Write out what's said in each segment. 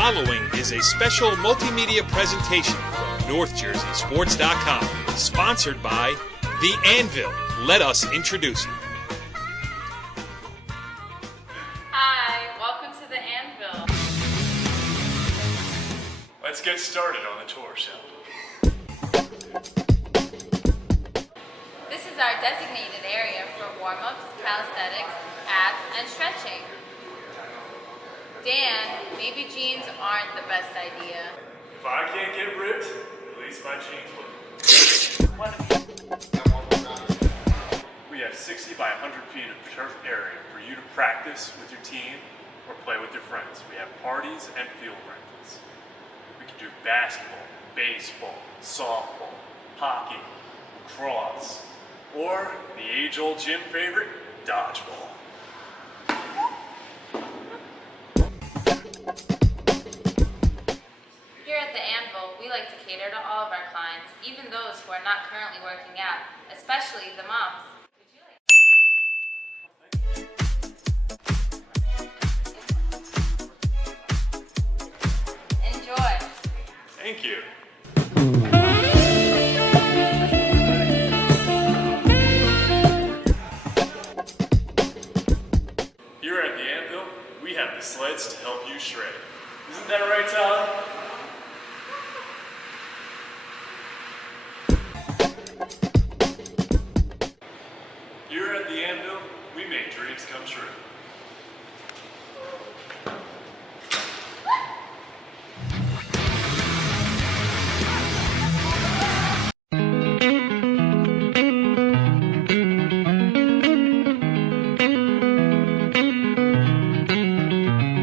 following is a special multimedia presentation from NorthJerseySports.com, sponsored by The Anvil. Let us introduce you. Hi, welcome to The Anvil. Let's get started on the tour, shall we? This is our designated area for warm-ups, calisthenics, abs, and stretching. Dan, maybe jeans aren't the best idea. If I can't get ripped, at least my jeans will. We have 60 by 100 feet of turf area for you to practice with your team or play with your friends. We have parties and field rentals. We can do basketball, baseball, softball, hockey, lacrosse, or the age-old gym favorite, dodgeball. Here at The Anvil, we like to cater to all of our clients, even those who are not currently working out, especially the moms. Enjoy. Thank you. Here at The Anvil, we have the sleds to help you shred. Isn't that right, Tyler? Here at The Anvil, we make dreams come true.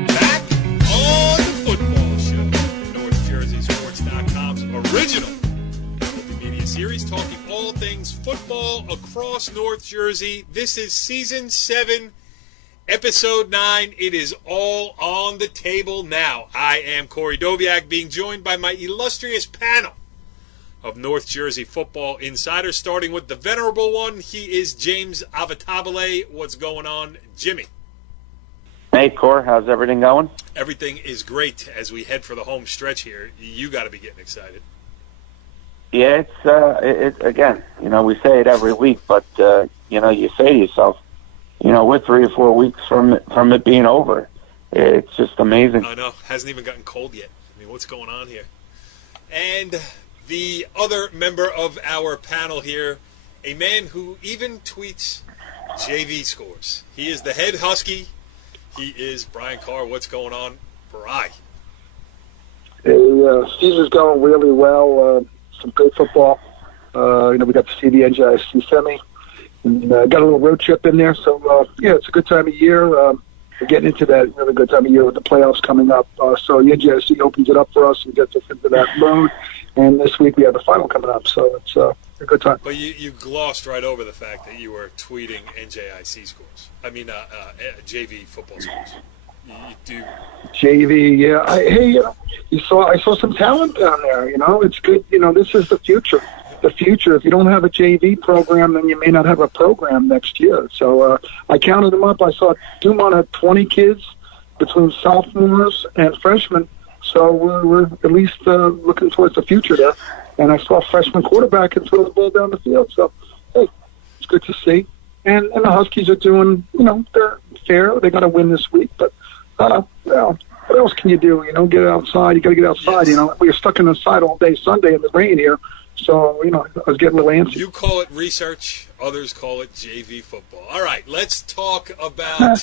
Back on the football show, NorthJerseySports.com's original multimedia series talking all things football across North Jersey. This is Season 7, Episode 9. It is all on the table now. I am Corey Doviak, being joined by my illustrious panel of North Jersey football insiders, starting with the venerable one. He is James Avatabile. What's going on, Jimmy? Hey, Cor, how's everything going? Everything is great as we head for the home stretch here. You got to be getting excited. Yeah, it's again, we say it every week, but, you say to yourself, we're 3 or 4 weeks from it being over. It's just amazing. I know. Hasn't even gotten cold yet. I mean, what's going on here? And the other member of our panel here, a man who even tweets JV scores. He is the head Husky. He is Brian Carr. What's going on, Bri? Season's going really well. Some great football. We got to see the NJIC semi. And, got a little road trip in there. So, it's a good time of year. We're getting into that really good time of year with the playoffs coming up. So the NJIC opens it up for us and gets us into that mode. And this week we have the final coming up. So it's a good time. But you glossed right over the fact that you were tweeting NJIC scores. I mean, JV football scores. You do. JV, yeah. I saw some talent down there. It's good. This is the future. The future. If you don't have a JV program, then you may not have a program next year. So I counted them up. I saw Dumont had 20 kids between sophomores and freshmen. So we're at least looking towards the future there. And I saw a freshman quarterback and throw the ball down the field. So, hey, it's good to see. And the Huskies are doing, they're fair. They got to win this week. But, what else can you do? Get outside. You got to get outside. Yes. We were stuck inside all day Sunday in the rain here. So, I was getting a little antsy. You call it research. Others call it JV football. All right, let's talk about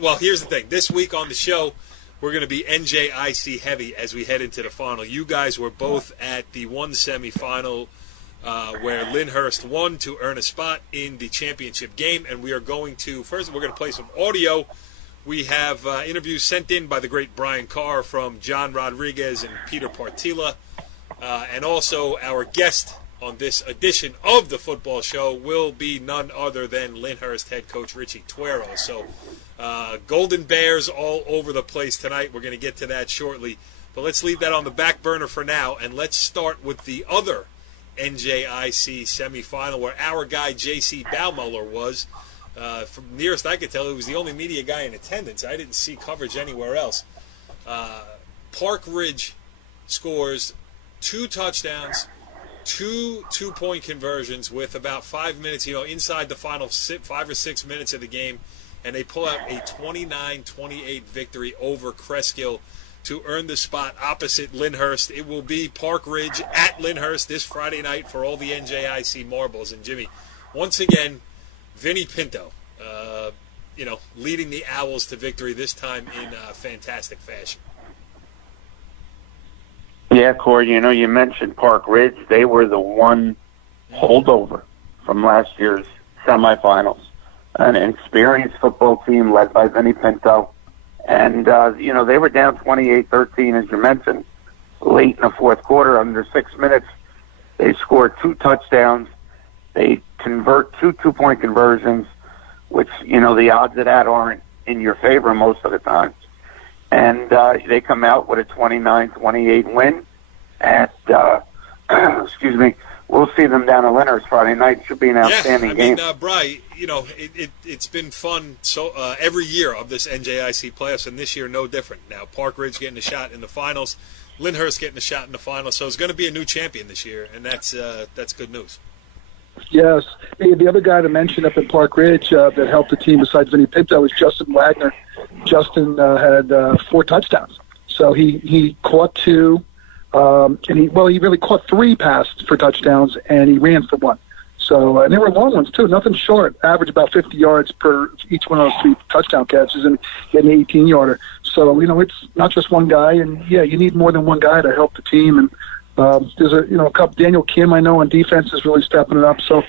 well, here's the thing. This week on the show, we're going to be NJIC heavy as we head into the final. You guys were both at the one semifinal where Lyndhurst won to earn a spot in the championship game, and we are going to play some audio. We have interviews sent in by the great Brian Carr from John Rodriguez and Peter Partila, and also our guest on this edition of the football show will be none other than Lyndhurst head coach Richie Tuero. So Golden Bears all over the place tonight. We're going to get to that shortly. But let's leave that on the back burner for now, and let's start with the other NJIC semifinal where our guy J.C. Baumüller was. From nearest I could tell, he was the only media guy in attendance. I didn't see coverage anywhere else. Park Ridge scores 2 touchdowns, 2 two-point conversions with about 5 minutes, inside the final 5 or 6 minutes of the game, and they pull out a 29-28 victory over Cresskill to earn the spot opposite Lyndhurst. It will be Park Ridge at Lyndhurst this Friday night for all the NJIC marbles. And Jimmy, once again, Vinny Pinto, leading the Owls to victory, this time in fantastic fashion. Yeah, Corey, you mentioned Park Ridge. They were the one holdover from last year's semifinals. An experienced football team led by Vinny Pinto. And, they were down 28-13, as you mentioned, late in the fourth quarter. Under 6 minutes, they scored 2 touchdowns. They convert 2 two-point conversions, which, the odds of that aren't in your favor most of the time. And they come out with a 29-28 win. And, we'll see them down at Lyndhurst Friday night. Should be an outstanding game. Bri, it's been fun every year of this NJIC playoffs, and this year no different. Now, Park Ridge getting a shot in the finals, Lyndhurst getting a shot in the finals, so it's going to be a new champion this year, and that's good news. Yes. The other guy to mention up at Park Ridge that helped the team besides Vinny Pinto was Justin Wagner. Justin had 4 touchdowns. So he caught 2, and he really caught 3 passes for touchdowns, and he ran for 1. So, and they were long ones, too. Nothing short. Average about 50 yards per each one of those 3 touchdown catches and get an 18-yarder. So, it's not just one guy. And, yeah, you need more than one guy to help the team. And there's a couple. Daniel Kim, I know, on defense is really stepping it up. So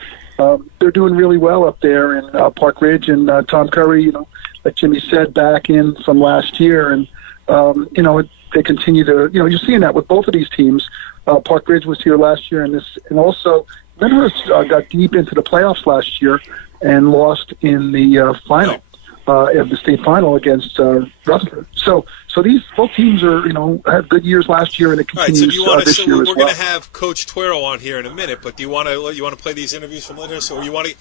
they're doing really well up there in Park Ridge. And Tom Curry, like Jimmy said, back in from last year. And, they continue to, you're seeing that with both of these teams. Park Ridge was here last year, and also Lyndhurst got deep into the playoffs last year and lost in the final of the state final against Rutherford. So these both teams are, had good years last year, and it continues this year as well. We're going to have Coach Tuero on here in a minute, but do you want to play these interviews from Lyndhurst, or you want to?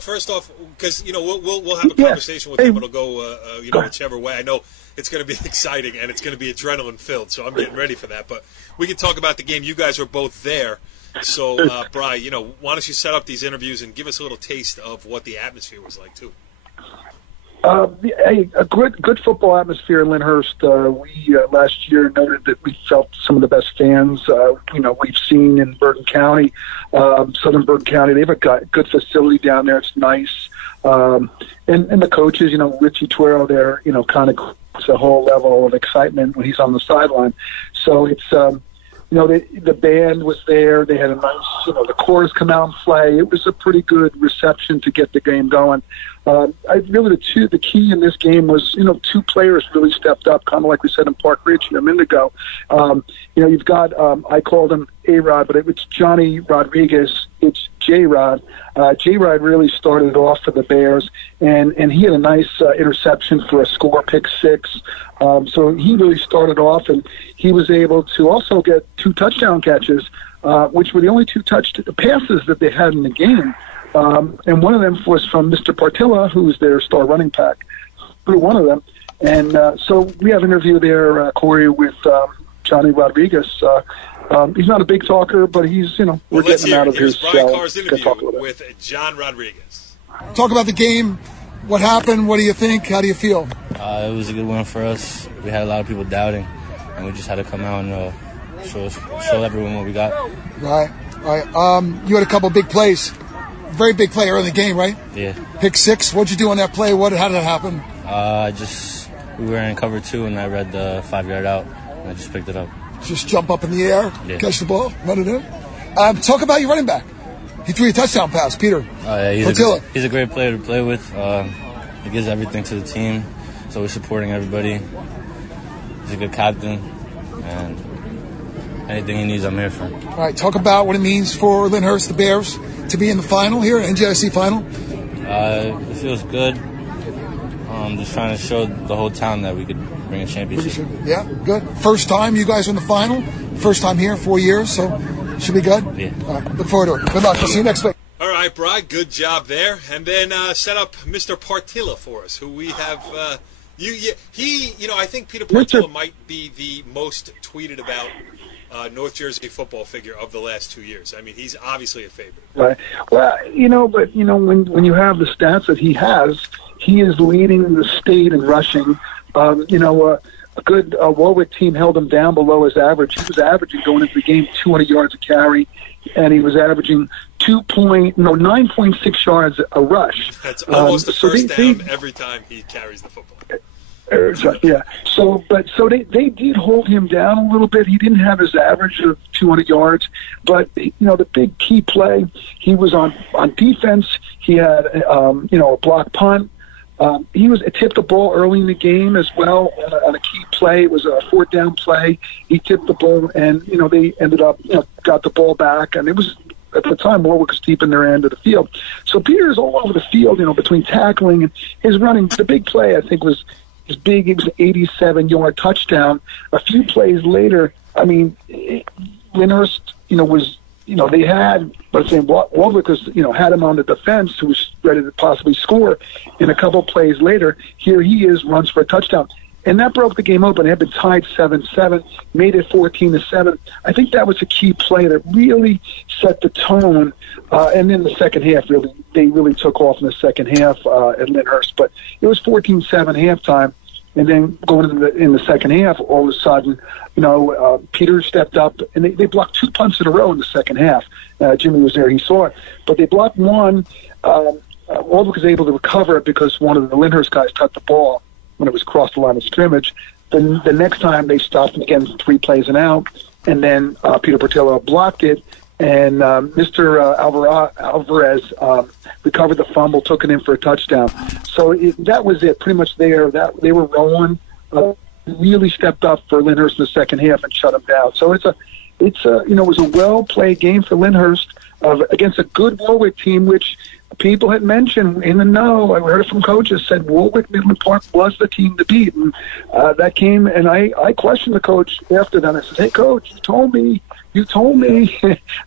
First off, because we'll have a conversation with him. It'll go whichever way. I know it's going to be exciting and it's going to be adrenaline filled, so I'm getting ready for that. But we can talk about the game. You guys are both there, so Bri, why don't you set up these interviews and give us a little taste of what the atmosphere was like too. A good football atmosphere in Lyndhurst. We last year noted that we felt some of the best fans we've seen in Bergen County, Southern Bergen County. They have a good facility down there. It's nice, and the coaches, Richie Tuero there, kind of a whole level of excitement when he's on the sideline. So it's the band was there. They had a nice, the chorus come out and play. It was a pretty good reception to get the game going. The key in this game was, 2 players really stepped up, kind of like we said in Park Ridge a minute ago. You've got, I called him A-Rod, but it's Johnny Rodriguez. It's J-Rod. J-Rod really started off for the Bears, and he had a nice interception for a score, pick 6. So he really started off, and he was able to also get 2 touchdown catches, which were the only 2 passes that they had in the game. And one of them was from Mr. Partilla, who's their star running back, through one of them. And so we have an interview there, Corey, with Johnny Rodriguez. He's not a big talker, but he's, we're getting him out of his shell. Brian Carr's interview with John Rodriguez. Talk about the game. What happened? What do you think? How do you feel? It was a good win for us. We had a lot of people doubting, and we just had to come out and show everyone what we got. Right. You had a couple big plays. Very big play early in the game, right? Yeah. Pick 6. What'd you do on that play? How did that happen? We were in cover 2, and I read the 5-yard out, and I just picked it up. Just jump up in the air, catch the ball, run it in. Talk about your running back. He threw a touchdown pass, Peter. He's a great player to play with. He gives everything to the team, so we're supporting everybody. He's a good captain, and anything he needs, I'm here for. All right, talk about what it means for Lyndhurst, the Bears, to be in the final here, NJIC final. It feels good. Just trying to show the whole town that we could bring a championship. Yeah, good. First time you guys are in the final. First time here in 4 years, so should be good. Yeah. All right, look forward to it. Good luck. We'll see you next week. All right, Brian, good job there. And then set up Mr. Partilla for us, who we have. I think Peter Partilla might be the most tweeted about North Jersey football figure of the last 2 years. I mean, he's obviously a favorite. Right. Well, when you have the stats that he has, he is leading the state in rushing. A good Warwick team held him down below his average. He was averaging going into the game 200 yards a carry, and he was averaging 9.6 yards a rush. That's almost the first down every time he carries the football. Yeah. So they did hold him down a little bit. He didn't have his average of 200 yards, but the big key play, he was on defense. He had a block punt. He tipped the ball early in the game as well on a key play. It was a 4th down play. He tipped the ball, and they ended up got the ball back, and it was. At the time, Warwick was deep in their end of the field. So Peter is all over the field, between tackling and his running. The big play, I think, was his big. It was an 87-yard touchdown. A few plays later, I mean, Lyndhurst, was, they had, but I'm saying Warwick was, had him on the defense, who was ready to possibly score. And a couple plays later, here he is, runs for a touchdown. And that broke the game open. It had been tied 7-7, made it 14-7. I think that was a key play that really set the tone. And then the second half, they really took off in the second half at Lyndhurst. But it was 14-7 halftime. And then going in the second half, all of a sudden, Peter stepped up, and they blocked 2 punts in a row in the second half. Jimmy was there; he saw it. But they blocked one. Warwick was able to recover it because one of the Lyndhurst guys cut the ball when it was across the line of scrimmage. Then the next time they stopped him again, 3 plays and out, and then Peter Partilla blocked it, and Mr. Alvarez recovered the fumble, took it in for a touchdown. So that was it, pretty much there. That they were rolling, really stepped up for Lyndhurst in the second half and shut them down. So it was a well played game for Lyndhurst against a good Warwick team, which people had mentioned in the know. I heard it from coaches, said Warwick Midland Park was the team to beat. And that came, and I questioned the coach after that. I said, "Hey, coach, you told me.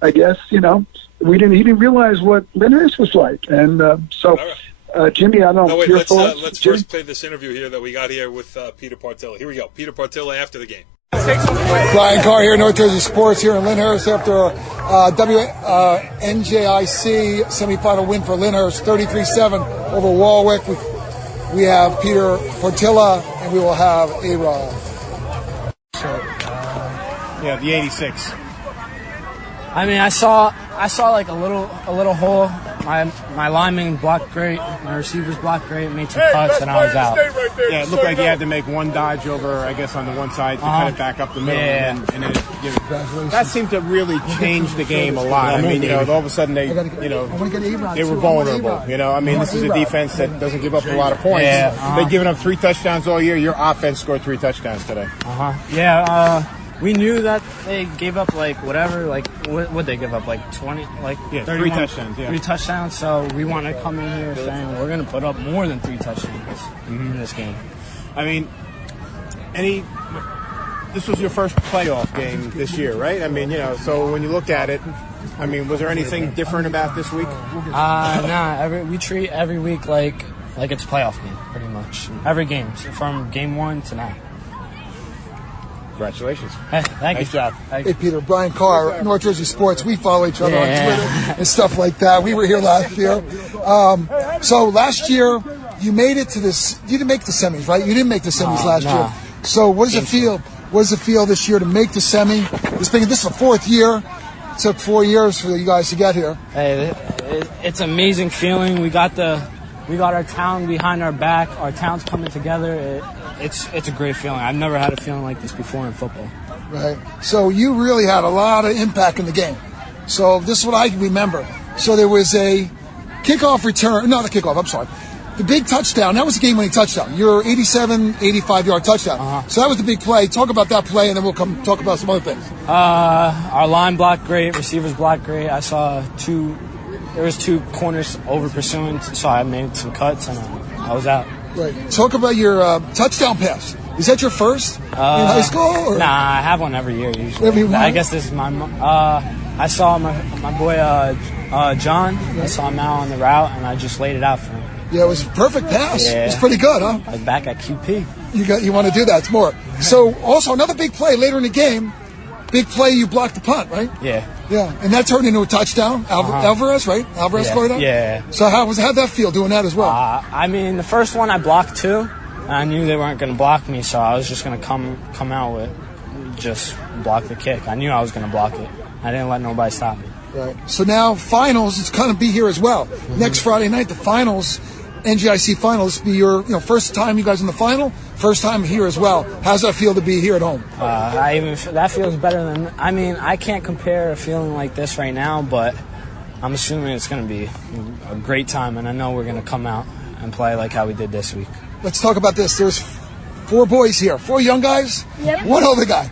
I guess, he didn't realize what Lyndhurst was like." And Jimmy, I don't know. Your thoughts? Let's first play this interview here that we got here with Peter Partilla. Here we go. Peter Partilla after the game. Brian Carr here, North Jersey Sports here in Lyndhurst after NJIC semifinal win for Lyndhurst, 33-7 over Warwick. We have Peter Partilla, and we will have A-Rod. The 86. I mean, I saw like a little hole. My lineman blocked great. My receivers blocked great. Made some cuts, and I was out. Yeah, it looked like you had to make one dodge over, I guess, on the one side to cut it back up the middle. Yeah. And then that seemed to really change the game a lot. I mean, all of a sudden they were vulnerable. This is a defense that doesn't give up a lot of points. They've given up 3 touchdowns all year. Your offense scored 3 touchdowns today. We knew that they gave up what they give up, 20, 31, 3 touchdowns. Yeah, 3 touchdowns. So we want to come in here saying we're going to put up more than 3 touchdowns in this game. I mean, this was your first playoff game this year, right? I mean, so when you look at it, I mean, was there anything different about this week? We treat every week like it's a playoff game, pretty much. Every game, from game 1 to now. Congratulations. Hey, thank you. Nice job. Hey, Peter, Brian Carr, North Jersey Sports. We follow each other on Twitter and stuff like that. We were here last year. So last year, you made it to this. You didn't make the semis, right? You didn't make the semis last year. So what does it feel? What does it feel this year to make the semi? This is the 4th year. It took 4 years for you guys to get here. Hey, it's an amazing feeling. We got our town behind our back. Our town's coming together. It's a great feeling. I've never had a feeling like this before in football. Right. So you really had a lot of impact in the game. So this is what I remember. So there was a kickoff return. Not a kickoff, I'm sorry. The big touchdown. That was a game-winning touchdown. Your 87, 85-yard touchdown. So that was the big play. Talk about that play, and then we'll come talk about some other things. Our line blocked great. Receivers blocked great. I saw there was 2 corners over pursuing, so I made some cuts, and I was out. Right. Talk about your touchdown pass. Is that your first in high school? Or? Nah, I have one every year usually. Every one? I guess this is my. I saw my boy John. I saw him out on the route, and I just laid it out for him. Yeah, it was a perfect pass. Yeah. It was pretty good, huh? Like back at QP. You want to do that. It's more. So also another big play later in the game. Big play, you blocked the punt, right? Yeah. Yeah, and that turned into a touchdown. Alvarez, right? Alvarez scored that? Yeah. So how'd that feel doing that as well? I mean, the first one I blocked too. And I knew they weren't going to block me, so I was just going to come out with just block the kick. I knew I was going to block it. I didn't let nobody stop me. Right. So now finals is going to be here as well. Mm-hmm. Next Friday night, the finals, NJIC finals, be your first time you guys in the final, first time here as well. How's that feel to be here at home? That feels better than. I mean, I can't compare a feeling like this right now, but I'm assuming it's going to be a great time, and I know we're going to come out and play like how we did this week. Let's talk about this. There's 4 boys here, 4 young guys, yep. 1 older guy.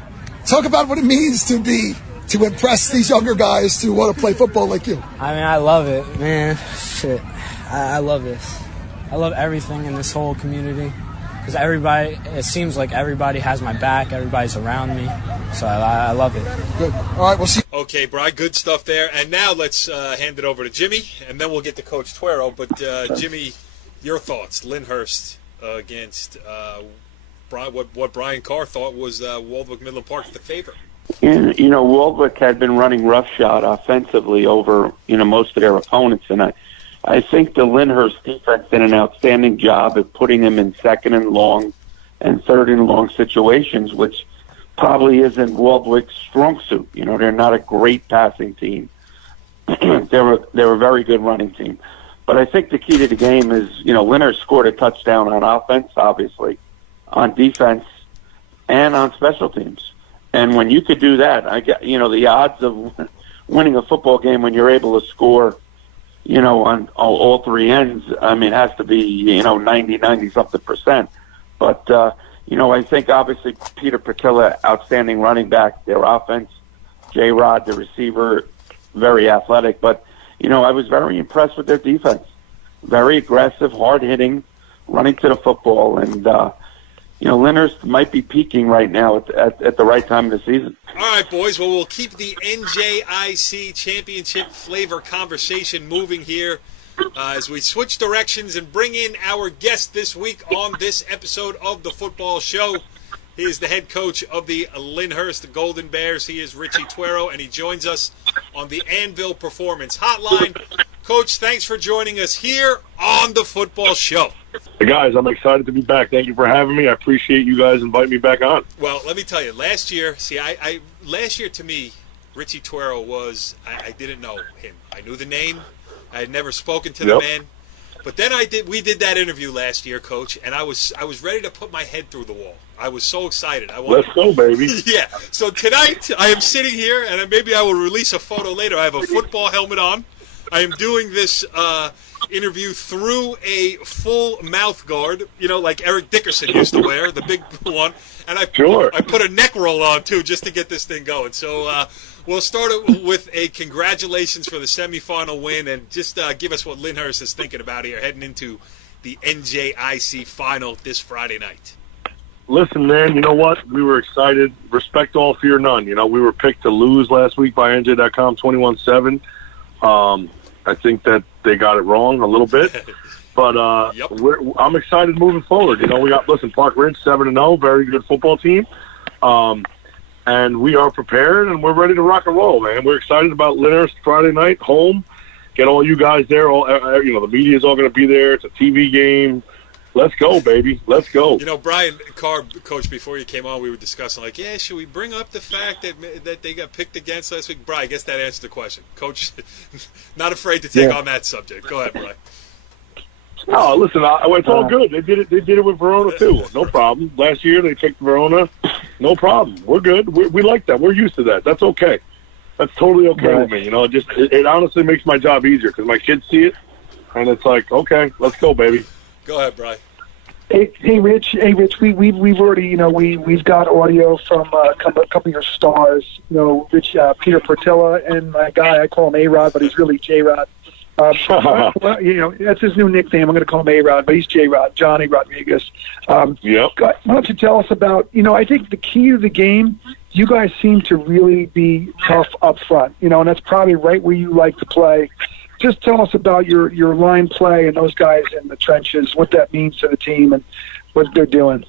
Talk about what it means to impress these younger guys to want to play football like you. I mean, I love it, man. Shit, I love this. I love everything in this whole community because it seems like everybody has my back. Everybody's around me, so I love it. Good. All right, we'll see. Okay, Brian, good stuff there. And now let's hand it over to Jimmy, and then we'll get to Coach Tuero. But Jimmy, your thoughts, Lyndhurst against what Brian Carr thought was Waldwick Midland Park the favorite. Waldwick had been running roughshod offensively over, most of their opponents, and I think the Lyndhurst defense did an outstanding job at putting them in 2nd and long and 3rd and long situations, which probably isn't Waldwick's strong suit. They're not a great passing team. They're a very good running team. But I think the key to the game is, Lyndhurst scored a touchdown on offense, obviously, on defense, and on special teams. And when you could do that, the odds of winning a football game when you're able to score, on all 3 ends, has to be, 90-something percent. But, I think obviously Peter Pertilla, outstanding running back, their offense, J-Rod, the receiver, very athletic. But, I was very impressed with their defense. Very aggressive, hard-hitting, running to the football. And, Lyndhurst might be peaking right now at the right time of the season. All right, boys. Well, we'll keep the NJIC championship flavor conversation moving here as we switch directions and bring in our guest this week on this episode of the Football Show. He is the head coach of the Lyndhurst Golden Bears. He is Richie Tuero, and he joins us on the Anvil Performance Hotline. Coach, thanks for joining us here on the Football Show. Hey guys, I'm excited to be back. Thank you for having me. I appreciate you guys inviting me back on. Well, let me tell you, last year to me, Richie Tuero was, I didn't know him. I knew the name. I had never spoken to the man. But then we did that interview last year, Coach, and I was ready to put my head through the wall. I was so excited. Let's go, baby. Yeah. So tonight, I am sitting here, and maybe I will release a photo later. I have a football helmet on. I am doing this interview through a full mouth guard, like Eric Dickerson used to wear, the big one. And I put a neck roll on, too, just to get this thing going. So we'll start it with a congratulations for the semifinal win, and just give us what Lyndhurst is thinking about here heading into the NJIC final this Friday night. Listen, man, you know what? We were excited. Respect all, fear none. We were picked to lose last week by NJ.com 21-7. I think that they got it wrong a little bit. But I'm excited moving forward. We got, Park Ridge 7-0, very good football team. And we are prepared, and we're ready to rock and roll, man. We're excited about Lyndhurst Friday night, home. Get all you guys there. The media is all going to be there. It's a TV game. Let's go, baby. Let's go. Brian Carr, Coach, before you came on, we were discussing, should we bring up the fact that they got picked against last week? Brian, I guess that answered the question. Coach, not afraid to take on that subject. Go ahead, Brian. No, listen, it's all good. They did it with Verona, too. No problem. Last year, they picked Verona. No problem. We're good. We like that. We're used to that. That's okay. That's totally okay with me. It honestly makes my job easier because my kids see it, and it's like, okay, let's go, baby. Go ahead, Brian. Hey, Rich. We've already, we've got audio from a couple of your stars. Rich, Peter Portilla, and my guy, I call him A-Rod, but he's really J-Rod. Well, that's his new nickname. I'm going to call him A-Rod, but he's J-Rod, Johnny Rodriguez. Yep. Why don't you tell us about, I think the key to the game, you guys seem to really be tough up front, and that's probably right where you like to play. Just tell us about your line play and those guys in the trenches, what that means to the team and what they're doing.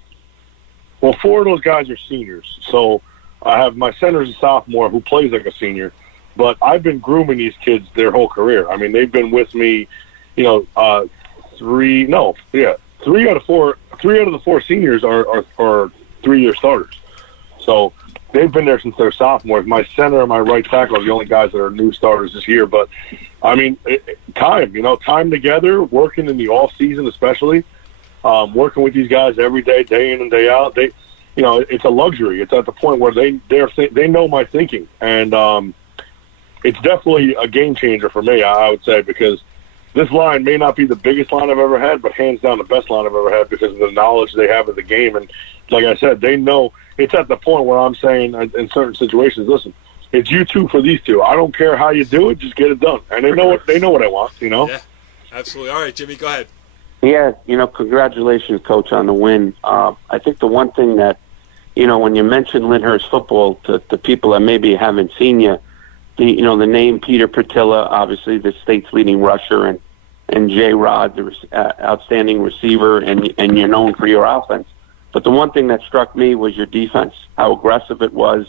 Well, 4 of those guys are seniors. So I have my center's a sophomore who plays like a senior. But I've been grooming these kids their whole career. I mean, they've been with me, 3 out of the 4 seniors are 3-year starters. So they've been there since they're sophomores. My center and my right tackle are the only guys that are new starters this year. But, I mean, time together, working in the off season especially, working with these guys every day, day in and day out. It's a luxury. It's at the point where they know my thinking. And, it's definitely a game changer for me, I would say, because this line may not be the biggest line I've ever had, but hands down the best line I've ever had because of the knowledge they have of the game. And like I said, they know it's at the point where I'm saying in certain situations, listen, it's you 2 for these 2. I don't care how you do it, just get it done. And they know what I want, Yeah, absolutely. All right, Jimmy, go ahead. Yeah, congratulations, Coach, on the win. I think the one thing that, when you mention Lyndhurst football to people that maybe haven't seen you, the name Peter Pertilla, obviously the state's leading rusher, and J-Rod, the outstanding receiver, and you're known for your offense. But the one thing that struck me was your defense, how aggressive it was,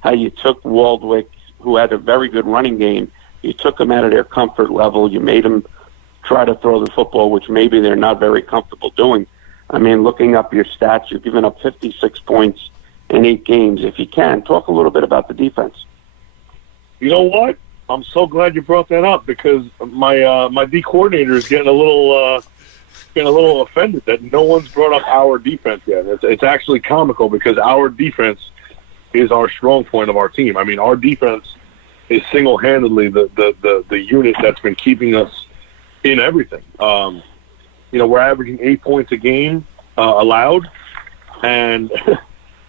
how you took Waldwick, who had a very good running game, you took them out of their comfort level, you made them try to throw the football, which maybe they're not very comfortable doing. I mean, looking up your stats, you've given up 56 points in 8 games. If you can, talk a little bit about the defense. You know what? I'm so glad you brought that up because my D coordinator is getting a little offended that no one's brought up our defense yet. It's actually comical because our defense is our strong point of our team. I mean, our defense is single-handedly the unit that's been keeping us in everything. We're averaging 8 points a game allowed, and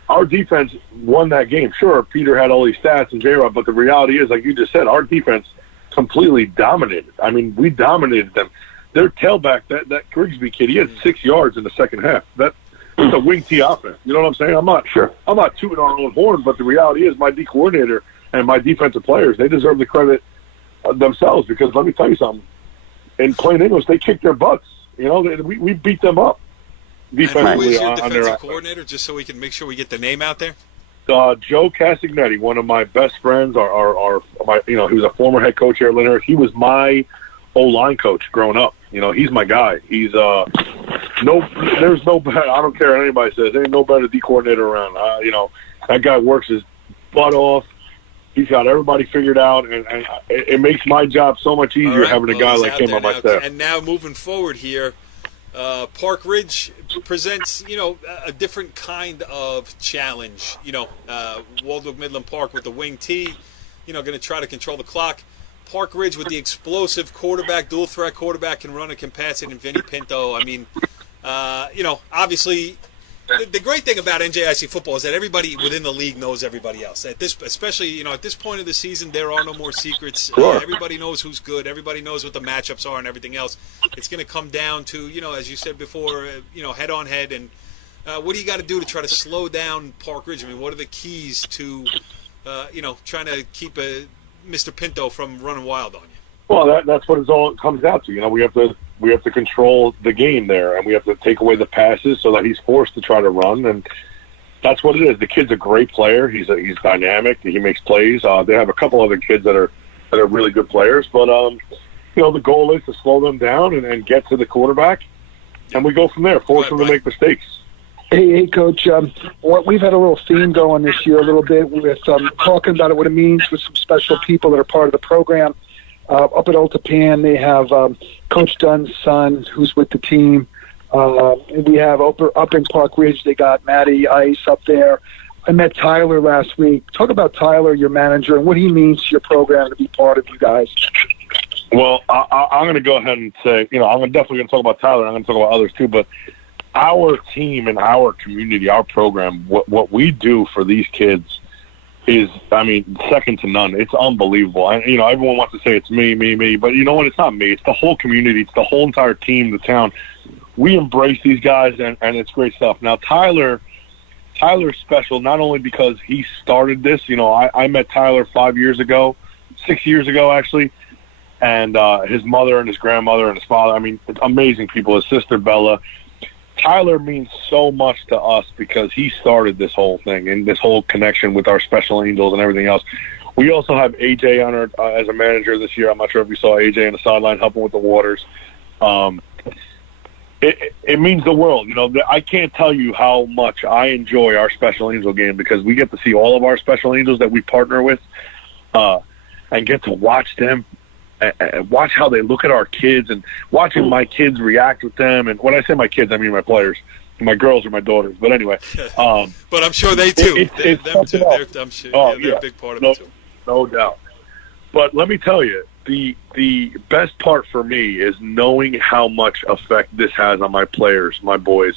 our defense won that game. Sure, Peter had all these stats and J-Rod, but the reality is, like you just said, our defense completely dominated. I mean, we dominated them. Their tailback, that Grigsby kid, he had 6 yards in the second half. That's a wing T offense. You know what I'm saying? I'm not tooting our own horn, but the reality is my D coordinator and my defensive players, they deserve the credit themselves because let me tell you something. In plain English, they kicked their butts. We beat them up. Defensively, who is your defensive coordinator, just so we can make sure we get the name out there? Joe Castagnetti, one of my best friends, he was a former head coach here at Lyndhurst. He was my O-line coach growing up. He's my guy. He's there's no better. I don't care what anybody says. There ain't no better D coordinator around. That guy works his butt off. He's got everybody figured out, and it makes my job so much easier having a guy like him on my staff. And now moving forward here, Park Ridge presents, a different kind of challenge. Waldwick Midland Park with the wing T, going to try to control the clock. Park Ridge with the explosive quarterback, dual threat quarterback, can run and can pass it, and Vinny Pinto. I mean, obviously, the great thing about NJIC football is that everybody within the league knows everybody else. Especially, at this point of the season, there are no more secrets. Sure. Everybody knows who's good. Everybody knows what the matchups are and everything else. It's going to come down to, as you said before, head on head. And what do you got to do to try to slow down Park Ridge? I mean, what are the keys to, trying to keep Mr. Pinto from running wild on you? Well, that's what it all comes down to. We have to control the game there, and we have to take away the passes so that he's forced to try to run, and that's what it is. The kid's a great player. He's dynamic. He makes plays. They have a couple other kids that are really good players, but the goal is to slow them down and get to the quarterback, and we go from there. Force them to make mistakes. Hey, Coach. We've had a little theme going this year, a little bit with talking about what it means with some special people that are part of the program. Up at Old Tappan, they have Coach Dunn's son, who's with the team. We have up in Park Ridge, they got Matty Ice up there. I met Tyler last week. Talk about Tyler, your manager, and what he means to your program to be part of you guys. Well, I'm going to go ahead and say, I'm definitely going to talk about Tyler. I'm going to talk about others too, but our team and our community, our program, what we do for these kids is, I mean, second to none. It's unbelievable. And, you know, everyone wants to say it's me, but you know what? It's not me. It's the whole community. It's the whole entire team, the town. We embrace these guys, and it's great stuff. Now, Tyler's special not only because he started this. You know, I met Tyler 6 years ago, actually, and his mother and his grandmother and his father. I mean, amazing people. His sister, Bella. Tyler means so much to us because he started this whole thing and this whole connection with our special angels and everything else. We also have AJ on our, as a manager this year. I'm not sure if you saw AJ on the sideline helping with the waters. It means the world. You know, I can't tell you how much I enjoy our special angel game because we get to see all of our special angels that we partner with and get to watch them. Watch how they look at our kids and watching my kids react with them. And when I say my kids, I mean my players. My girls are my daughters. But anyway. But I'm sure they too. Them too. I'm sure they're a big part of it too. No doubt. But let me tell you, the best part for me is knowing how much effect this has on my players, my boys.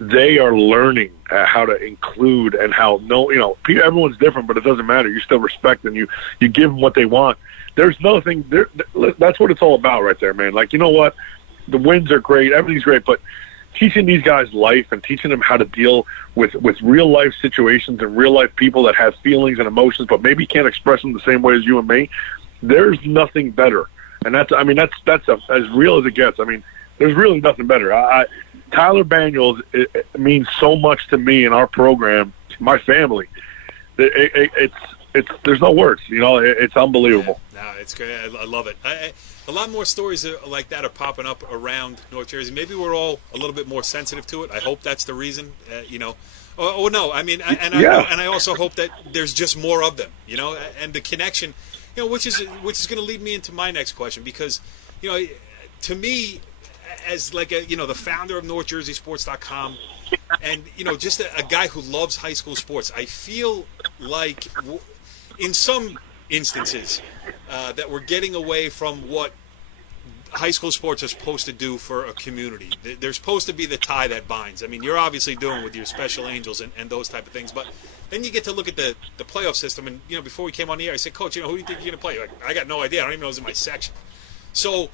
They are learning how to include and how, you know, everyone's different, but it doesn't matter. You still respect them. You give them what they want. There's nothing there. That's what it's all about right there, man. Like, you know what? The wins are great. Everything's great. But teaching these guys life and teaching them how to deal with real life situations and real life people that have feelings and emotions, but maybe can't express them the same way as you and me. There's nothing better. And that's as real as it gets. I mean, there's really nothing better. Tyler Baniels, it means so much to me in our program, my family. It's there's no words, you know. It's unbelievable. Yeah, no, it's great. I love it. A lot more stories like that are popping up around North Jersey. Maybe we're all a little bit more sensitive to it. I hope that's the reason. You know, no, I mean, I also hope that there's just more of them. You know, and the connection. You know, which is going to lead me into my next question because, you know, to me, as like the founder of NorthJerseySports.com, and you know, just a guy who loves high school sports, I feel like in some instances that we're getting away from what high school sports are supposed to do for a community. There's supposed to be the tie that binds. I mean, you're obviously doing with your special angels and those type of things, but then you get to look at the playoff system. And, you know, before we came on the air, I said, Coach, you know, who do you think you're going to play? Like, I got no idea. I don't even know who's in my section. So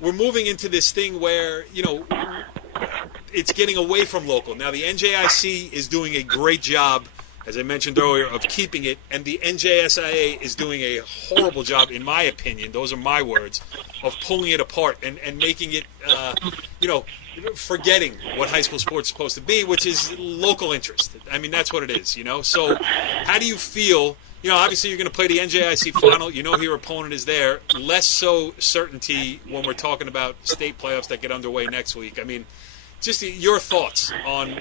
we're moving into this thing where, you know, it's getting away from local. Now, the NJIC is doing a great job, as I mentioned earlier, of keeping it, and the NJSIA is doing a horrible job, in my opinion, those are my words, of pulling it apart and making it, you know, forgetting what high school sports is supposed to be, which is local interest. I mean, that's what it is, you know. So how do you feel, you know, obviously you're going to play the NJIC final, you know who your opponent is there, less so certainty when we're talking about state playoffs that get underway next week. I mean, just your thoughts on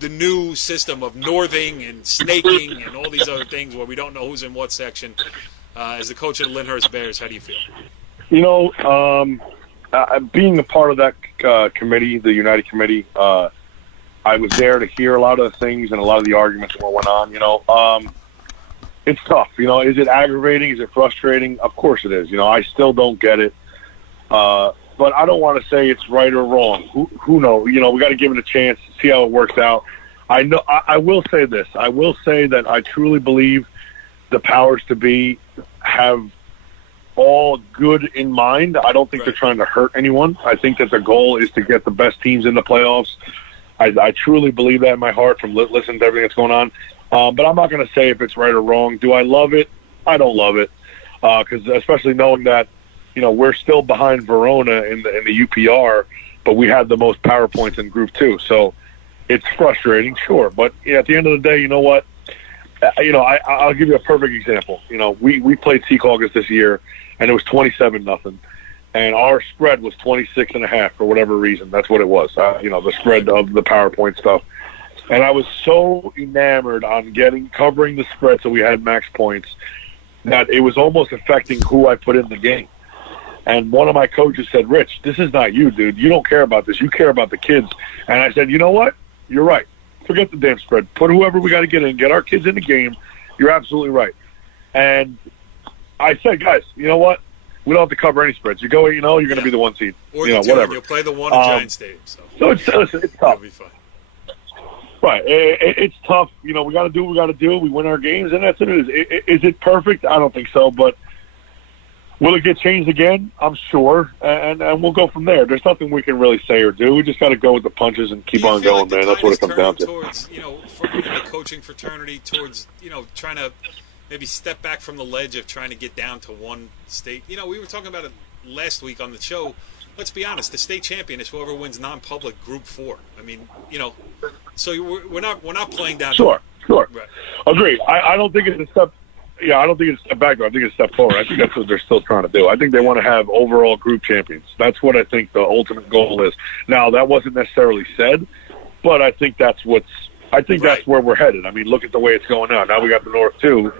the new system of northing and snaking and all these other things where we don't know who's in what section. As the coach of the Lyndhurst Bears, how do you feel? You know, being a part of that committee, the United Committee, I was there to hear a lot of the things and a lot of the arguments that went on. You know, it's tough. You know, is it aggravating? Is it frustrating? Of course it is. You know, I still don't get it. But I don't want to say it's right or wrong. Who knows? You know, we got to give it a chance, see how it works out. I know. I will say this. I will say that I truly believe the powers to be have all good in mind. I don't think they're trying to hurt anyone. I think that the goal is to get the best teams in the playoffs. I truly believe that in my heart from listening to everything that's going on. But I'm not going to say if it's right or wrong. Do I love it? I don't love it. Because especially knowing that, you know, we're still behind Verona in the UPR, but we had the most power points in Group 2. So it's frustrating, sure. But at the end of the day, you know what? You know, I'll give you a perfect example. You know, we played Secaucus this year, and it was 27-0. And our spread was 26.5 for whatever reason. That's what it was, you know, the spread of the PowerPoint stuff. And I was so enamored on covering the spread so we had max points that it was almost affecting who I put in the game. And one of my coaches said, Rich, this is not you, dude. You don't care about this. You care about the kids. And I said, you know what? You're right. Forget the damn spread. Put whoever we got to get in. Get our kids in the game. You're absolutely right. And I said, guys, you know what? We don't have to cover any spreads. You go, you know, you're going to be the 1 seed. Or you know, whatever. You'll play the one in Giant Stadium. So it's tough. It'll be fun. Right. It's tough. You know, we got to do what we got to do. We win our games, and that's what it is. Is it perfect? I don't think so, but will it get changed again? I'm sure, and we'll go from there. There's nothing we can really say or do. We just got to go with the punches and keep on going, man. That's what it comes down to. Towards, from the coaching fraternity towards, trying to maybe step back from the ledge of trying to get down to one state. We were talking about it last week on the show. Let's be honest. The state champion is whoever wins non-public Group 4. I mean, so we're not playing down. Sure. Right. Agree. I don't think it's a step. Yeah, I don't think it's a step back. I think it's a step forward. I think that's what they're still trying to do. I think they want to have overall group champions. That's what I think the ultimate goal is. Now, that wasn't necessarily said, but I think that's that's where we're headed. I mean, look at the way it's going now. Now we got the North 2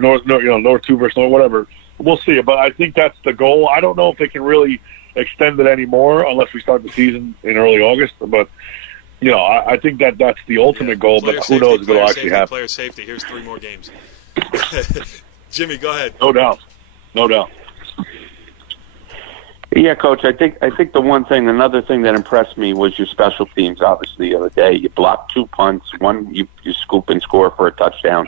versus North, whatever. We'll see. But I think that's the goal. I don't know if they can really extend it anymore unless we start the season in early August. But, I think that's the ultimate goal. But who knows if it'll actually happen. Player safety. Here's 3 more games. Jimmy, go ahead. No doubt. Yeah, Coach. I think another thing that impressed me was your special teams. Obviously, the other day you blocked 2 punts, one you scoop and score for a touchdown,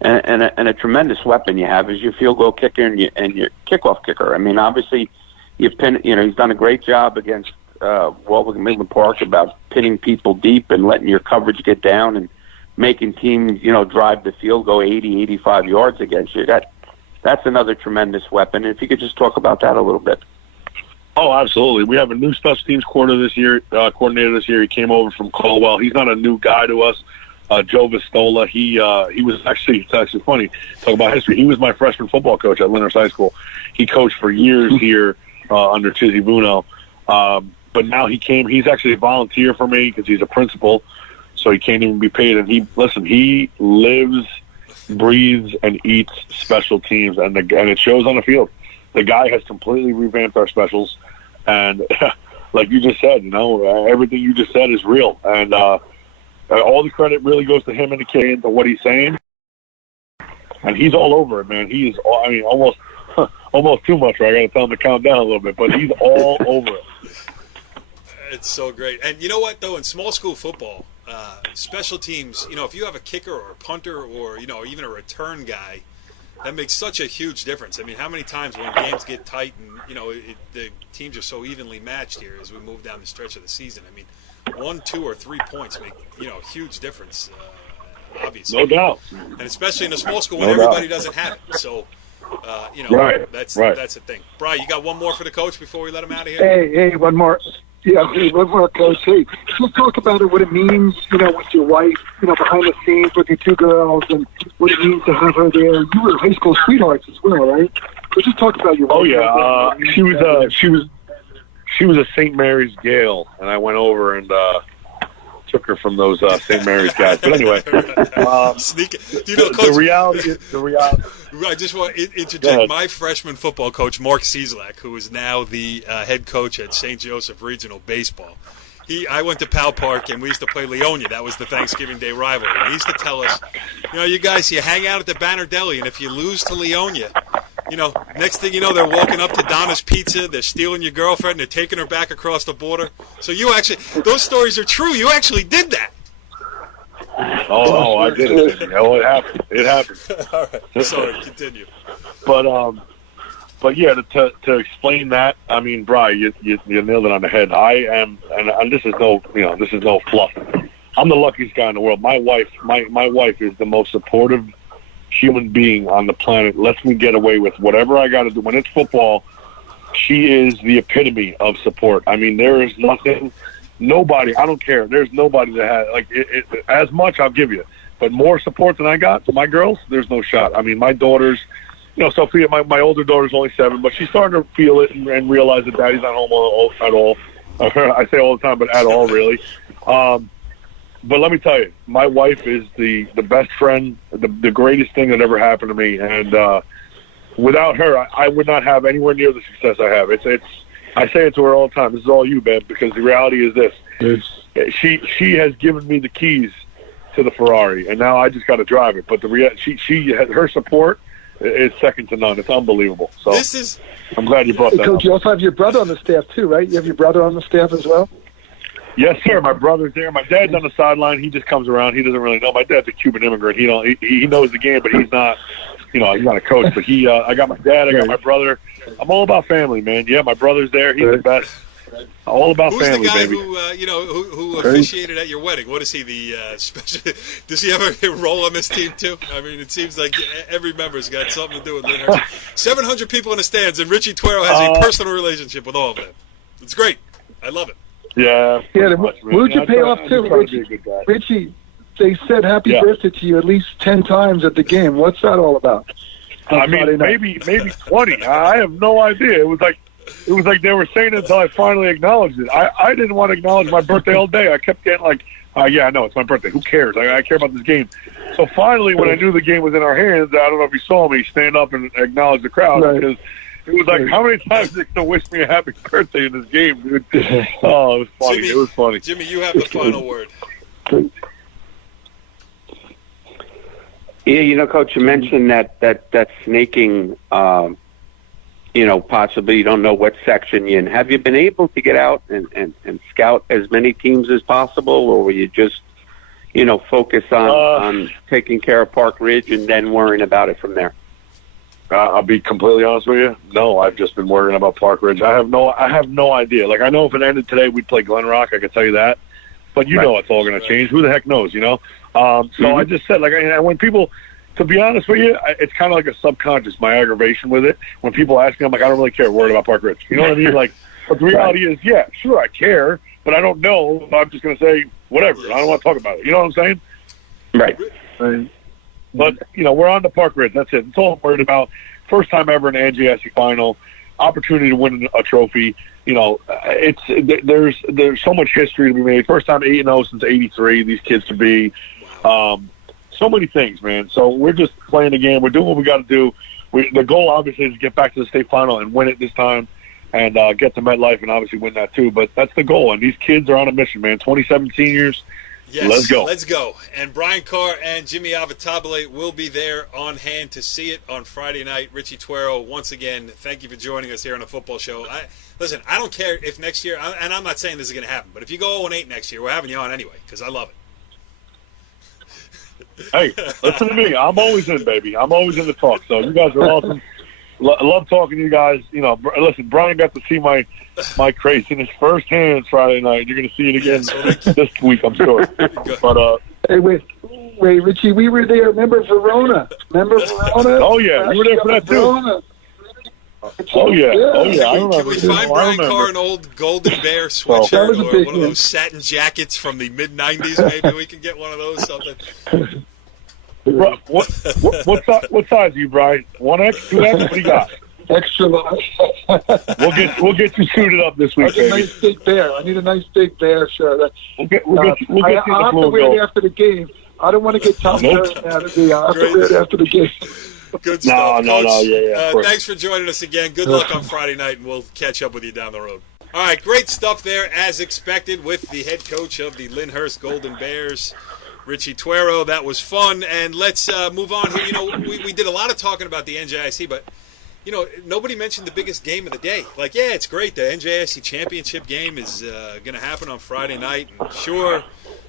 and a tremendous weapon you have is your field goal kicker and your kickoff kicker. I mean, obviously, he's done a great job against Walden Midland Park about pinning people deep and letting your coverage get down and making teams, drive the field, go 80, 85 yards against you. That's another tremendous weapon. And if you could just talk about that a little bit. Oh, absolutely. We have a new special teams coordinator this year. He came over from Caldwell. He's not a new guy to us. Joe Vistola. He was it's actually funny. Talk about history. He was my freshman football coach at Lyndhurst High School. He coached for years here under Chizzy Buno. But now he's actually a volunteer for me because he's a principal. So he can't even be paid. And he lives, breathes, and eats special teams, and it shows on the field. The guy has completely revamped our specials, and like you just said, everything you just said is real. And all the credit really goes to him and the kid and to what he's saying. And he's all over it, man. He is, almost too much. Right? I got to tell him to calm down a little bit, but he's all over it. It's so great. And you know what, though, in small school football, special teams, if you have a kicker or a punter or, even a return guy, that makes such a huge difference. I mean, how many times when games get tight and, the teams are so evenly matched here as we move down the stretch of the season. I mean, 1, 2, or 3 points make, a huge difference, obviously. No doubt. And especially in a small school when everybody doesn't have it. So, that's the thing. Brian, you got one more for the coach before we let him out of here? Hey, one more. Yeah, one more, Coach. Hey, just talk about it, what it means, with your wife, behind the scenes with your 2 girls, and what it means to have her there. You were high school sweethearts as well, right? So just talk about your wife. Oh yeah, she was a St. Mary's Gale, and I went over and took her from those St. Mary's guys. But anyway, Coach, the reality. I just want to interject. My freshman football coach, Mark Cieslak, who is now the head coach at St. Joseph Regional Baseball. I went to Powell Park, and we used to play Leonia. That was the Thanksgiving Day rivalry. And he used to tell us, you guys, you hang out at the Banner Deli, and if you lose to Leonia, next thing you know, they're walking up to Donna's Pizza, they're stealing your girlfriend, they're taking her back across the border. So those stories are true. You actually did that. Oh, I did it. It happened. All right. Sorry, continue. But yeah, to explain that, I mean, Brian, you nailed it on the head. I am, and this is no fluff. I'm the luckiest guy in the world. My wife is the most supportive human being on the planet. Lets me get away with whatever I got to do. When it's football, she is the epitome of support. I mean, there is nobody. I don't care. There's nobody that has as much. I'll give you, but more support than I got to my girls. There's no shot. I mean, my daughters. Sophia, my older daughter's only 7, but she's starting to feel it and realize that Daddy's not home at all. I say all the time, but at all, really. But let me tell you, my wife is the best friend, the greatest thing that ever happened to me. And without her, I would not have anywhere near the success I have. I say it to her all the time. This is all you, babe, because the reality is this. She has given me the keys to the Ferrari, and now I just got to drive it. But her support is second to none. It's unbelievable. So I'm glad you brought that Coach, up. you also have your brother on the staff too, right? You have your brother on the staff as well? Yes, sir. My brother's there. My dad's on the sideline. He just comes around. He doesn't really know. My dad's a Cuban immigrant. He knows the game, but he's not. He's not a coach. But I got my dad. I got my brother. I'm all about family, man. Yeah, my brother's there. He's the best. All about Who's family, the guy baby. who officiated at your wedding? What is he, the special? Does he have a role on this team too? I mean, it seems like every member's got something to do with Lyndhurst. 700 people in the stands, and Richie Tuero has a personal relationship with all of them. It's great. I love it. Yeah. Who'd you pay off to, Richie? They said happy birthday to you at least 10 times at the game. What's that all about? I mean, maybe 20. I have no idea. It was like they were saying it until I finally acknowledged it. I didn't want to acknowledge my birthday all day. I kept getting like, yeah, I know, it's my birthday. Who cares? I care about this game. So finally, when I knew the game was in our hands, I don't know if you saw me stand up and acknowledge the crowd because it was like, how many times are they going to wish me a happy birthday in this game, dude? Oh, it was funny. Jimmy, it was funny. Jimmy, you have the final word. Yeah, Coach, you mentioned that snaking, possibly you don't know what section you're in. Have you been able to get out and scout as many teams as possible, or were you just, focus on taking care of Park Ridge and then worrying about it from there? I'll be completely honest with you. No, I've just been worrying about Park Ridge. I have no idea. Like, I know if it ended today, we'd play Glen Rock. I can tell you that. But know it's all going to change. Who the heck knows, So I just said, when people, to be honest with you, it's kind of like a subconscious, my aggravation with it. When people ask me, I'm like, I don't really care. Worried about Park Ridge. You know what I mean? Like, but the reality is, yeah, sure, I care, but I don't know. I'm just going to say whatever. I don't want to talk about it. You know what I'm saying? Right. But, we're on to Park Ridge. That's it. That's all I'm worried about. First time ever in an NJSC final. Opportunity to win a trophy. There's so much history to be made. First time 8-0 since '83. These kids to be. So many things, man. So we're just playing the game. We're doing what we got to do. The goal, obviously, is to get back to the state final and win it this time and get to MetLife and obviously win that too. But that's the goal. And these kids are on a mission, man. 27 seniors. Yes, let's go. And Brian Carr and Jimmy Avatabile will be there on hand to see it on Friday night. Richie Tuero, once again, thank you for joining us here on the football show. Listen, I don't care if next year, and I'm not saying this is going to happen, but if you go 0-8 next year, we're having you on anyway because I love it. Hey, listen to me. I'm always in, baby. I'm always in the talk. So you guys are awesome. Love talking to you guys. Listen, Brian got to see my craziness firsthand Friday night. You're going to see it again this week, I'm sure. But hey, wait, Richie, we were there. Remember Verona? Oh yeah, you were there for that too. Oh yeah. I remember. Can we find Brian Carr an old Golden Bear sweatshirt or one of those satin jackets from the mid '90s? Maybe we can get one of those. Something. Bro, what size are you, Brian? 1X, 2X? What do you got? Extra large. We'll get you suited up this week, baby. I need a nice big bear shirt. We'll get you I'll have to wear it after the game. I don't want to get Tom Curran out of me. I'll have to wear it after the game. Good stuff. No, Coach, yeah. Thanks for joining us again. Good luck on Friday night, and we'll catch up with you down the road. All right, great stuff there, as expected, with the head coach of the Lyndhurst Golden Bears, Richie Tuero. That was fun, and let's move on here. We did a lot of talking about the NJIC, but nobody mentioned the biggest game of the day. Like, yeah, it's great. The NJIC championship game is going to happen on Friday night, and sure,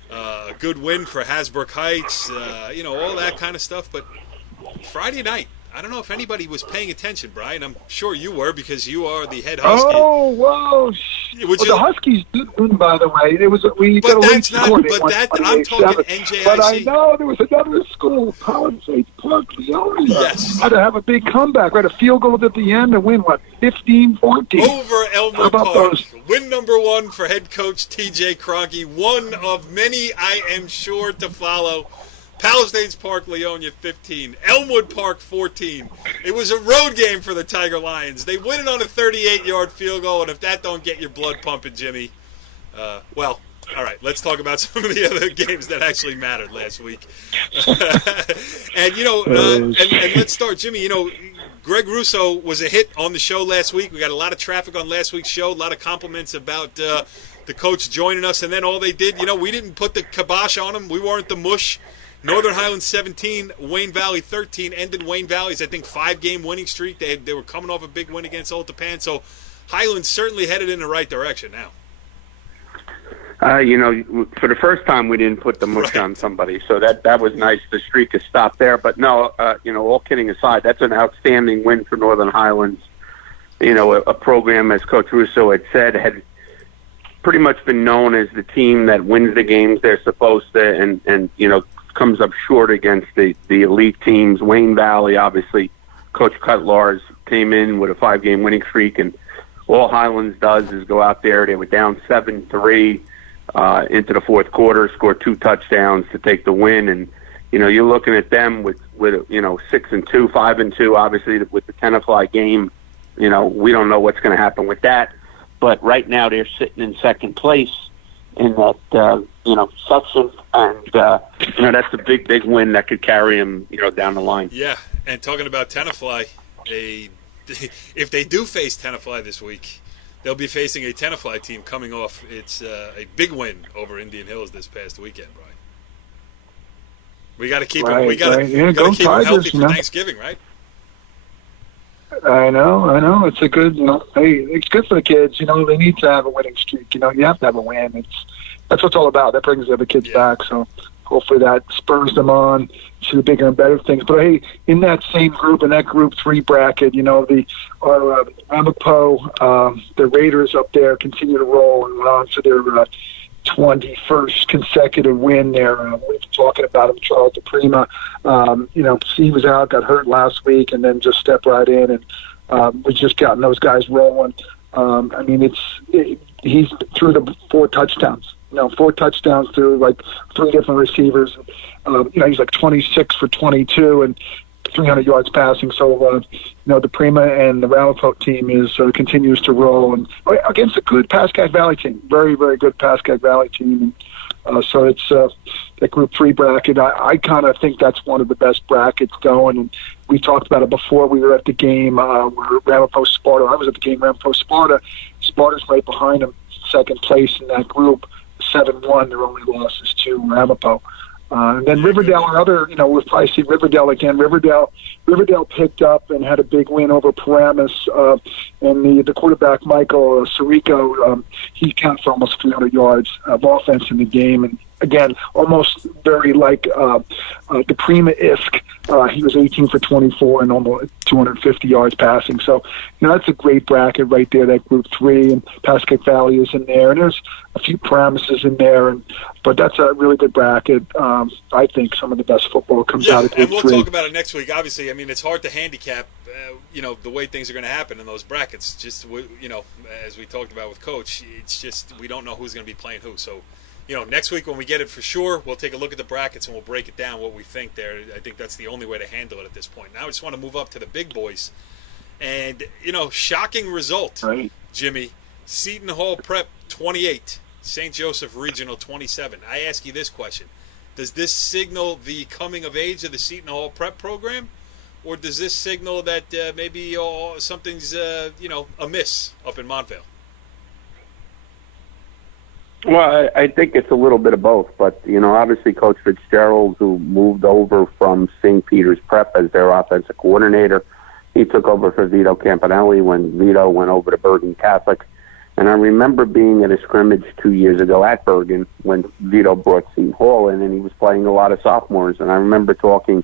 a good win for Hasbrook Heights, all that kind of stuff. But Friday night, I don't know if anybody was paying attention, Brian. I'm sure you were because you are the head Husky. Oh, whoa. The Huskies did win, by the way. We got a late score. I'm talking NJIC. But I know there was another school, Palisades Park, Leonia. Yes. Had to have a big comeback. Right, a field goal at the end to win, 15-14. Over Elmwood Park. Win number 1 for head coach T.J. Kroenke. One of many, I am sure, to follow. Palisades Park, Leonia 15. Elmwood Park 14. It was a road game for the Tiger Lions. They win it on a 38-yard field goal, and if that don't get your blood pumping, Jimmy, all right, let's talk about some of the other games that actually mattered last week. And let's start, Jimmy. Greg Russo was a hit on the show last week. We got a lot of traffic on last week's show, a lot of compliments about the coach joining us, and then all they did, we didn't put the kibosh on them. We weren't the mush. Northern Highlands 17, Wayne Valley 13, ended Wayne Valley's, I think, 5-game winning streak. They were coming off a big win against Old Tappan, so Highlands certainly headed in the right direction now. For the first time, we didn't put the mush on somebody, so that was nice. The streak has stopped there. But no, all kidding aside, that's an outstanding win for Northern Highlands. A program, as Coach Russo had said, had pretty much been known as the team that wins the games they're supposed to, and comes up short against the elite teams. Wayne Valley, obviously, Coach Cutlars came in with a 5-game winning streak, and all Highlands does is go out there. They were down 7-3 into the fourth quarter, scored 2 touchdowns to take the win, and you're looking at them with 6-2, 5-2, obviously with the Tenafly game. We don't know what's going to happen with that, but right now they're sitting in second place in that section, and that's a big win that could carry them down the line. Yeah, and talking about Tenafly, if they do face Tenafly this week, they'll be facing a Tenafly team coming off a big win over Indian Hills this past weekend, Brian. We got to keep them. We got to keep them healthy for Thanksgiving, right? I know. It's a good, it's good for the kids. They need to have a winning streak. You have to have a win. That's what it's all about. That brings the other kids back. So hopefully that spurs them on to the bigger and better things. But hey, in that same group, in that Group 3 bracket, our Ramapo, the Raiders up there continue to roll and went on to their 21st consecutive win there. We've been talking about him, Charles DePrima. He was out, got hurt last week, and then just stepped right in, and we've just gotten those guys rolling. He's threw the 4 touchdowns. 4 touchdowns through like 3 different receivers. He's like 26 for 22 and 300 yards passing. So, the Prima and the Ramapo team continues to roll, and against a good Pascack Valley team, very, very good Pascack Valley team. So it's that Group 3 bracket. I kind of think that's one of the best brackets going. And we talked about it before. We were at the game where Ramapo Sparta. I was at the game Ramapo Sparta. Sparta's right behind them, second place in that group, 7-1. Their only loss is to Ramapo. And then Riverdale, we'll probably see Riverdale again. Riverdale picked up and had a big win over Paramus. And the quarterback, Michael Sirico, he counted for almost 300 yards of offense in the game. And again, almost very like the Prima-esque. He was 18 for 24 and almost 250 yards passing. So, that's a great bracket right there, that Group 3. And Pascack Valley is in there. And there's a few Paramuses in there. But that's a really good bracket. I think some of the best football comes out of Group 3. And we'll talk about it next week. Obviously, it's hard to handicap, the way things are going to happen in those brackets. Just, as we talked about with Coach, it's just we don't know who's going to be playing who. So, next week when we get it for sure, we'll take a look at the brackets and we'll break it down, what we think there. I think that's the only way to handle it at this point. Now I just want to move up to the big boys. And, shocking result, right, Jimmy. Seton Hall Prep 28, St. Joseph Regional 27. I ask you this question. Does this signal the coming of age of the Seton Hall Prep program? Or does this signal that maybe something's, amiss up in Montvale? Well, I think it's a little bit of both, but, obviously Coach Fitzgerald, who moved over from St. Peter's Prep as their offensive coordinator, he took over for Vito Campanelli when Vito went over to Bergen Catholic. And I remember being at a scrimmage 2 years ago at Bergen when Vito brought Seton Hall in, and he was playing a lot of sophomores. And I remember talking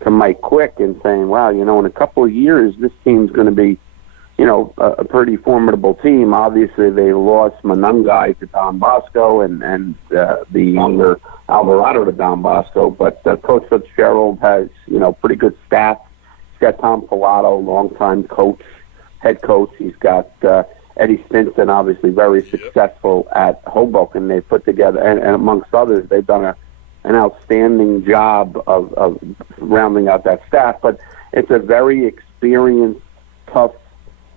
to Mike Quick and saying, wow, in a couple of years, this team's going to be, a pretty formidable team. Obviously, they lost Manungai to Don Bosco and the younger Alvarado to Don Bosco. But Coach Fitzgerald has, pretty good staff. He's got Tom Pilato, longtime head coach. He's got Eddie Stinson, obviously very successful at Hoboken. They put together, and amongst others, they've done an outstanding job of rounding out that staff. But it's a very experienced, tough.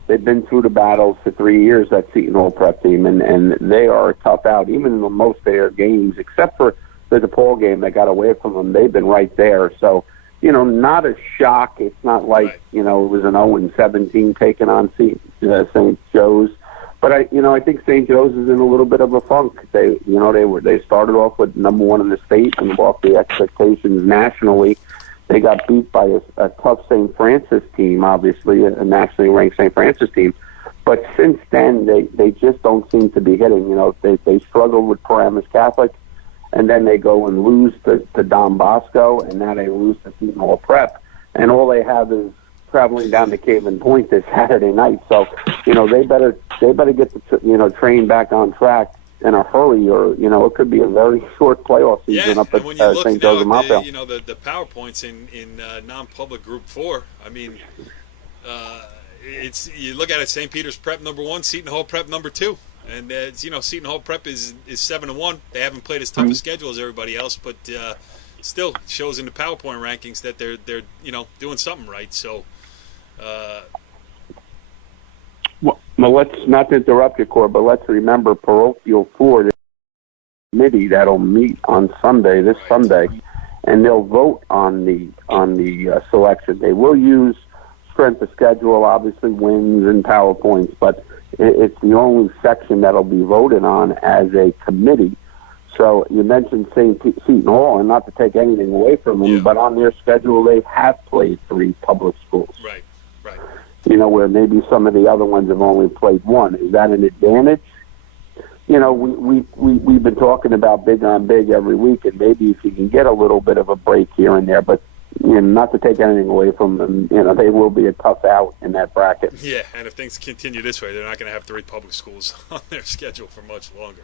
They've been through the battles for 3 years, that Seton Hall Prep team, and they are a tough out. Even in most of their games, except for the DePaul game that got away from them, they've been right there. So, not a shock. It's not like, it was an 0-17 taking on St. Joe's. But I think St. Joe's is in a little bit of a funk. They started off with number 1 in the state and off the expectations nationally. They got beat by a tough St. Francis team, obviously, a nationally ranked St. Francis team. But since then, they just don't seem to be hitting. You know, they struggled with Paramus Catholic, and then they go and lose to Don Bosco, and now they lose to Seton Hall Prep, and all they have is traveling down to Caven Point this Saturday night. So, you know, they better get the train back on track in a hurry, or you know, it could be a very short playoff season up at St. Joseph Mountfield. You know, the PowerPoints in non-public Group 4. I mean, it's, you look at it, St. Peter's Prep number 1, Seton Hall Prep number 2. And you know, Seton Hall Prep is 7-1. They haven't played as tough a schedule as everybody else, but still shows in the PowerPoint rankings that they're you know, doing something right. So, well, let's not to interrupt you, Cord, but let's remember parochial 4, the committee that'll meet on Sunday, this Sunday, and they'll vote on the selection. They will use strength of schedule, obviously wins and PowerPoints, but it's the only section that'll be voted on as a committee. So you mentioned Seton Hall, and not to take anything away from them, but on their schedule they have played 3 public schools. Right. You know, where maybe some of the other ones have only played 1. Is that an advantage? You know, we've been talking about big on big every week, and maybe if you can get a little bit of a break here and there, but you know, not to take anything away from them, you know, they will be a tough out in that bracket. Yeah, and if things continue this way, they're not going to have 3 public schools on their schedule for much longer.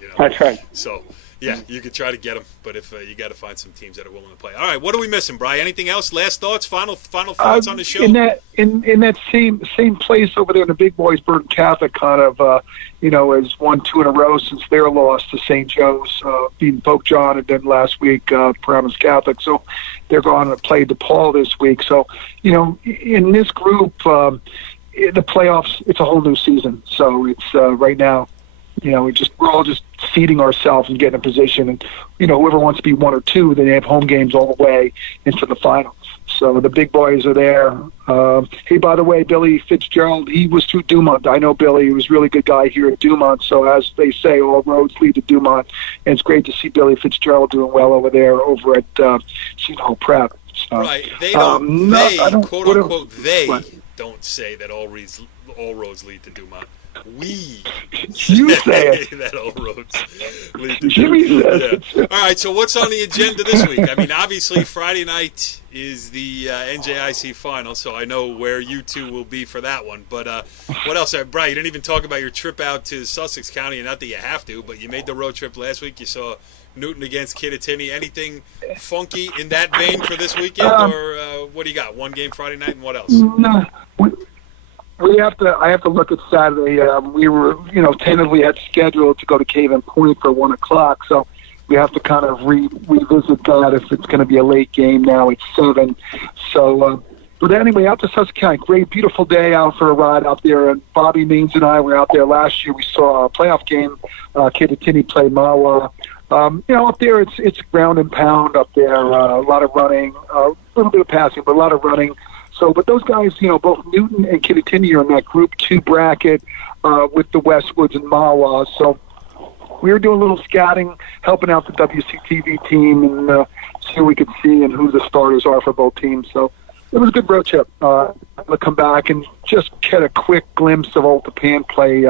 You know? That's right. So, yeah, you could try to get them, but if you got to find some teams that are willing to play. All right, what are we missing, Brian? Anything else? Last thoughts? Final thoughts on the show? In that same place over there in the Big Boys, Burton Catholic kind of you know, has won 2 in a row since their loss to St. Joe's, beating Pope John, and then last week Paramus Catholic. So they're going to play DePaul this week. So, you know, in this group, the playoffs, it's a whole new season. So it's right now, you know, we're all just seeding ourselves and getting a position. And, you know, whoever wants to be 1 or 2, they have home games all the way into the finals. So the big boys are there. Hey, by the way, Billy Fitzgerald, he was through Dumont. I know Billy. He was a really good guy here at Dumont. So as they say, all roads lead to Dumont. And it's great to see Billy Fitzgerald doing well over there over at Seton Hall Prep. So, right. They don't, quote unquote, don't say that all roads lead to Dumont. You say it. That all roads lead to Jimmy says it. All right, so what's on the agenda this week? I mean, obviously Friday night is the NJIC final, so I know where you two will be for that one. But what else? Brian, you didn't even talk about your trip out to Sussex County, and not that you have to, but you made the road trip last week. You saw Newton against Kittatinny. Anything funky in that vein for this weekend, or what do you got? One game Friday night, and what else? No. I have to look at Saturday. We were, you know, tentatively had scheduled to go to Caven Point for 1 o'clock, so we have to kind of revisit that if it's going to be a late game now. It's 7. So, but anyway, out to Sussex County. Great, beautiful day out for a ride out there. And Bobby Means and I were out there last year. We saw a playoff game. Kittatinny played Mawa. You know, up there it's ground and pound up there. A lot of running, a little bit of passing, but a lot of running. So, but those guys, you know, both Newton and Kittatinny are in that Group 2 bracket with the Westwoods and Mawa. So we were doing a little scouting, helping out the WCTV team, and see who we could see and who the starters are for both teams. So it was a good road trip. I'm going to come back and just get a quick glimpse of Old Japan play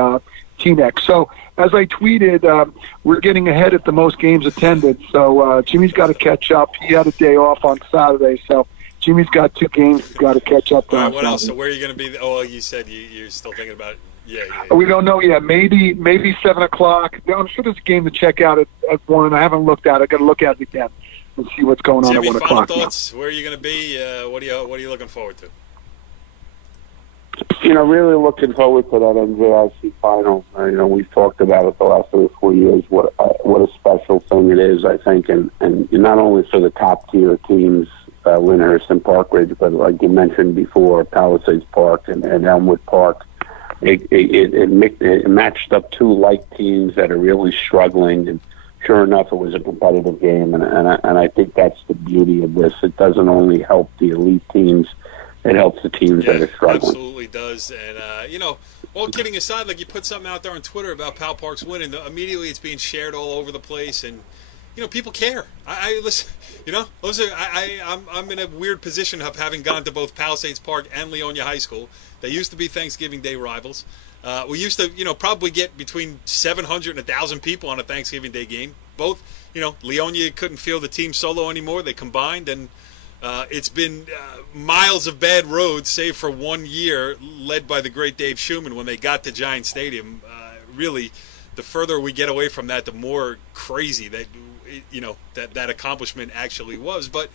Teaneck. So as I tweeted, we're getting ahead at the most games attended. So Jimmy's got to catch up. He had a day off on Saturday, so Jimmy's got 2 games he's got to catch up on. All right, what else? So where are you going to be? Oh, you said you're still thinking about it. Yeah. We don't know yet. Maybe 7 o'clock. I'm sure there's a game to check out at 1. I haven't looked at it. I've got to look at it again and see what's going on Jimmy, at 1 final o'clock. Thoughts? Where are you going to be? What are you looking forward to? You know, really looking forward to that NJIC final. You know, we've talked about it the last 3 or 4 years. What a special thing it is, I think, and not only for the top tier teams, Lyndhurst and Park Ridge, but like you mentioned before, Palisades Park and Elmwood Park. It matched up 2 like teams that are really struggling, and sure enough, it was a competitive game. And I think that's the beauty of this. It doesn't only help the elite teams; it helps the teams that are struggling. Absolutely does. And you know, all kidding aside, like you put something out there on Twitter about Pal Parks winning, immediately it's being shared all over the place, and you know, people care. I listen. You know, I'm in a weird position of having gone to both Palisades Park and Leonia High School. They used to be Thanksgiving Day rivals. We used to, probably get between 700 and 1,000 people on a Thanksgiving Day game. Both, Leonia couldn't field the team solo anymore. They combined, and it's been miles of bad roads, save for 1 year, led by the great Dave Schumann when they got to Giant Stadium. Really, the further we get away from that, the more crazy that, that accomplishment actually was. But,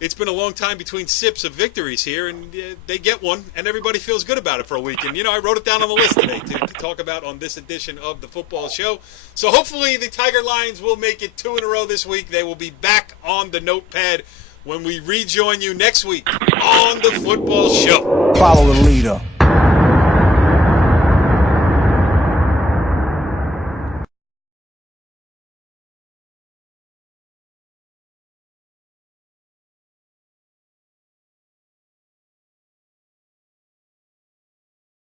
it's been a long time between sips of victories here, and they get one, and everybody feels good about it for a week. And, I wrote it down on the list today to talk about on this edition of the football show. So hopefully the Tiger Lions will make it 2 in a row this week. They will be back on the notepad when we rejoin you next week on the football show. Follow the leader.